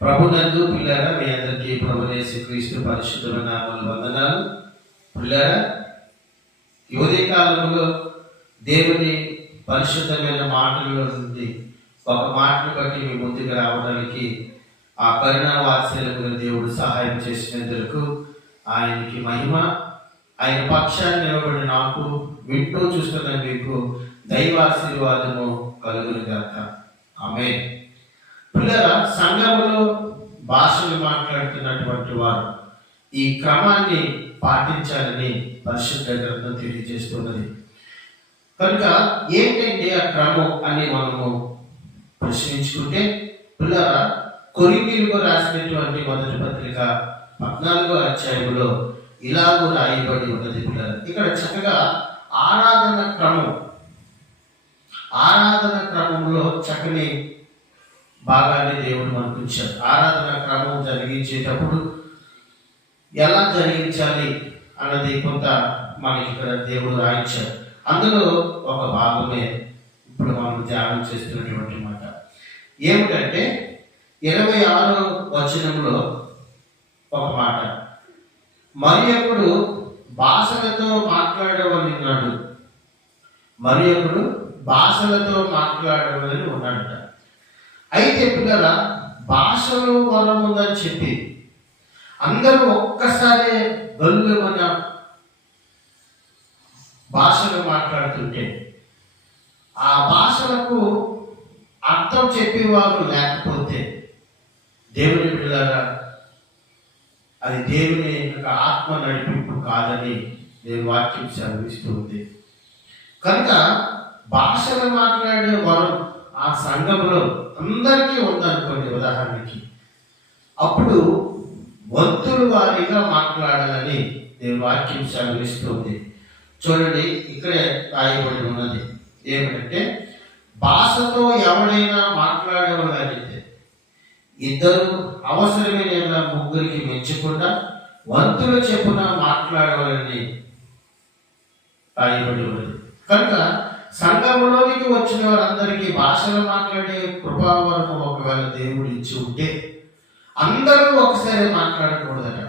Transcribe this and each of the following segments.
ప్రభునందు పిల్లరా, మీ అందరికీ ప్రభువైన యేసుక్రీస్తు పరిశుద్ధమైన నామములో వందనాలు. పిల్లరా, ఈ ఉదయ కాలంలో దేవుని పరిశుద్ధమైన మాటల్లో నుండి ఒక మాటను బట్టి మీ ముందుకు రావడానికి ఆ కరుణా వాత్సల్యముల దేవుడు సహాయం చేసినందుకు ఆయనకి మహిమ. ఆయన పక్షాన్ని నిలబడి నాకు వింటూ చూస్తున్న మీకు దైవాశీర్వాదము కలుగును గాక. ఆమేన్. పిల్లరా, సంఘములో భాషలు మాట్లాడుతున్నటువంటి వారు ఈ క్రమాన్ని పాటించాలని పరిశుద్ధ గ్రంథం తెలియజేస్తున్నది. కనుక ఏంటంటే ఆ క్రమం అని మనము ప్రశ్నించుకుంటే, పిల్లరా, కొరింథీయులకు రాసినటువంటి మొదటి పత్రిక 14వ అధ్యాయంలో ఇలాగూ రాయబడి ఉన్నది. పిల్లరా, ఇక్కడ చక్కగా ఆరాధన క్రమంలో చక్కని భాగాన్ని దేవుడు మనకు ఇచ్చారు. ఆరాధన క్రమం జరిగించేటప్పుడు ఎలా జరిగించాలి అన్నది కొంత మనకి ఇక్కడ దేవుడు రాయించారు. అందులో ఒక భాగమే ఇప్పుడు మనం ధ్యానం చేస్తున్నటువంటి మాట. ఏమిటంటే 26వ వచనంలో ఒక మాట, మరియొకడు భాషలతో మాట్లాడవలెనన్నాడు. మరియొకడు భాషలతో మాట్లాడవలని ఉన్నాడట. అయితే పిల్లరా, భాషలో వరం ఉందని చెప్పి అందరూ ఒక్కసారి గొల్లుమన్న భాషలు మాట్లాడుతుంటే ఆ భాషలకు అర్థం చెప్పేవారు లేకపోతే దేవుని పిల్లరా, అది దేవుని యొక్క ఆత్మ నడిపింపు కాదని నేను వాక్యం సెలవిస్తుంది. కనుక భాషలు మాట్లాడే వరం ఆ సంఘంలో అందరికీ ఉందనుకోండి. ఉదాహరణకి అప్పుడు వంతులు వారీగా మాట్లాడాలని నేను వాక్యం సెలవిస్తుంది. చూడండి, ఇక్కడే రాయబడి ఉన్నది ఏమిటంటే, భాషతో ఎవరైనా మాట్లాడేవాళ్ళైతే ఇద్దరు అవసరమైన ముగ్గురికి మెచ్చకుండా వంతుల చెప్పున మాట్లాడవాలని రాయబడి ఉన్నది. కనుక సంఘంలోనికి వచ్చిన వారందరికీ భాషలు మాట్లాడే కృపావరము ఒకవేళ దేవుడు ఇచ్చి ఉంటే అందరూ ఒకసారి మాట్లాడకూడదట,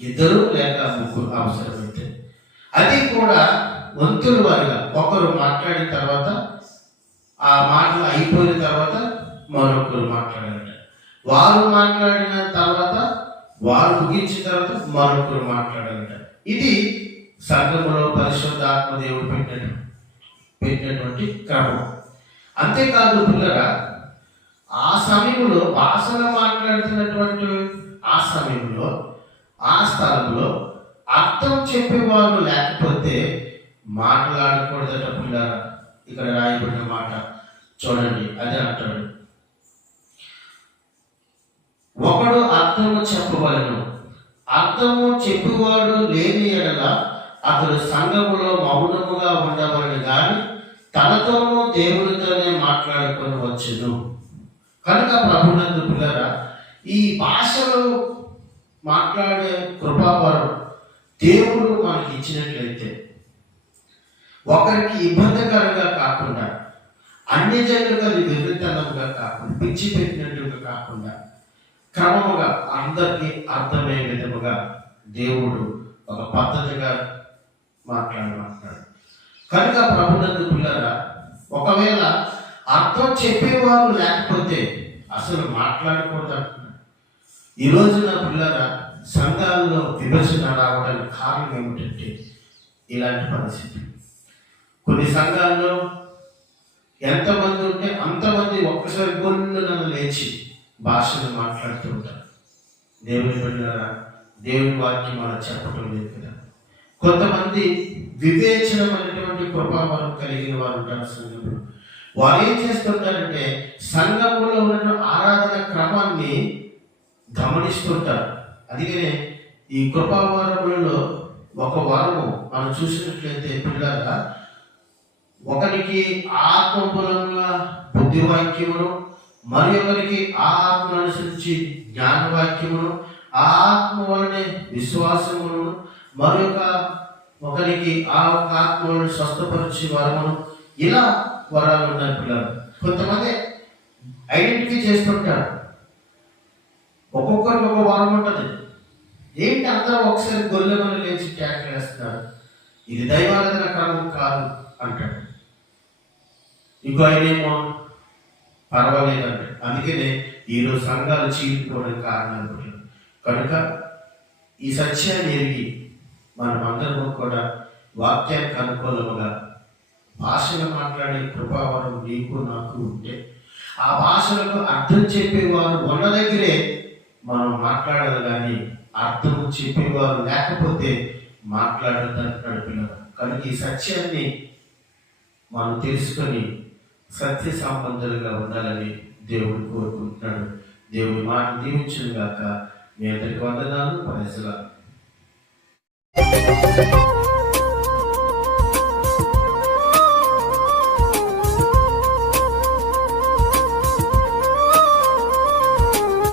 ఇద్దరు లేక ముగ్గురు అవసరమైతే. అది కూడా వంతుల వారిగా ఒకరు మాట్లాడిన తర్వాత ఆ మాటలు అయిపోయిన తర్వాత మరొకరు మాట్లాడారట. వారు మాట్లాడిన తర్వాత వారు ముగించిన తర్వాత మరొకరు మాట్లాడారట. ఇది సంఘములో పరిశుద్ధాత్మ దేవుడు పెట్టినటువంటి క్రమం. అంతేకాదు పిల్లరా, ఆ సమయంలో భాషలు మాట్లాడుతున్నటువంటి ఆ సమయంలో ఆ స్థలంలో అర్థం చెప్పేవారు లేకపోతే మాట్లాడకూడదట. పిల్లరా, ఇక్కడ రాయబడిన మాట చూడండి, అదే అంటాడు, ఒకడు అర్థము చెప్పవలను, అర్థము చెప్పువాడు లేని ఎడల అతడు సంఘములో మౌనముగా ఉండవలని కానీ తనతోనూ దేవుడితోనే మాట్లాడుకొని వచ్చును. కనుక ప్రభునందు పిల్లరా, ఈ భాషలు మాట్లాడే కృపావరం దేవుడు మనకి ఇచ్చినట్లయితే ఒకరికి ఇబ్బందికరంగా కాకుండా, అన్యజనులుగా విరుద్ధంగా కాకుండా, పిచ్చి పెట్టినట్టుగా కాకుండా క్రమముగా అందరికీ అర్థమయ్యే విధముగా దేవుడు ఒక పద్ధతిగా మాట్లాడమంటున్నాడు. కనుక ప్రభునందు పిల్లరా, ఒకవేళ అర్థం చెప్పేవారు లేకపోతే అసలు మాట్లాడకూడదు అంటున్నాడు. ఈ రోజున పిల్లరా, సంఘాల్లో విభజన రావడానికి కారణం ఏమిటంటే ఇలాంటి పరిస్థితి. కొన్ని సంఘాల్లో ఎంతమంది ఉంటే అంతమంది ఒక్కసారి గొల్లున లేచి భాషను మాట్లాడుతూ ఉంటారు. దేవుని పిల్లరా, దేవుని వాక్యం అలా చెప్పడం లేదు కదా. కొంతమంది వివేచనమైనటువంటి కృపావరం కలిగిన వారు ఉంటారు సంఘంలో. వారు ఏం చేస్తుంటారంటే సంఘంలో ఉన్న ఆరాధన క్రమాన్ని గమనిస్తుంటారు. అందుకనే ఈ కృపావరములలో ఒక వారము మనం చూసినట్లయితే పిల్లగా, ఒకరికి ఆత్మబలంగా బుద్ధివాక్యమును, మరి ఒకరికి ఆ ఆత్మను అనుసరించి జ్ఞానవాక్యమును, ఆ ఆత్మ వలనే విశ్వాసమును, మరి ఒకరికి ఆ ఒక ఆత్మను స్వస్థపరిచే వరమును, ఇలా వరాలు ఉన్నాయి పిల్లలు. కొంతమంది ఐడెంటిఫై చేస్తుంటారు. ఒక్కొక్కరికి ఒక వరం ఉంటుంది. ఏంటి అందరూ ఒకసారి గొల్లెమని లేచి కేకలేస్తున్నారు, ఇది దైవారాధన క్రమం కాదు అంటాడు. ఇంకో ఆయనేమో పర్వాలేదంటే. అందుకనే ఈరోజు సంఘాలు చీలిపోవడానికి కారణాలు పెట్టారు. కనుక ఈ సత్యాన్ని ఎరిగి మనం అందరము కూడా వాక్యానికి అనుకూలముగా భాషలు మాట్లాడే కృపావరం నీకు నాకు ఉంటే, ఆ భాషలకు అర్థం చెప్పేవారు ఉన్న దగ్గరే మనం మాట్లాడాలి, కానీ అర్థం చెప్పేవారు లేకపోతే మాట్లాడడానికి నడిపినారు. కనుక ఈ సత్యాన్ని మనం తెలుసుకొని సత్య సంబంధాలుగా ఉండాలని దేవుడు కోరుకుంటున్నాడు. దేవుడి మాట దీవించును గాక. మీ అందరికి వందనాలు. Praise lord.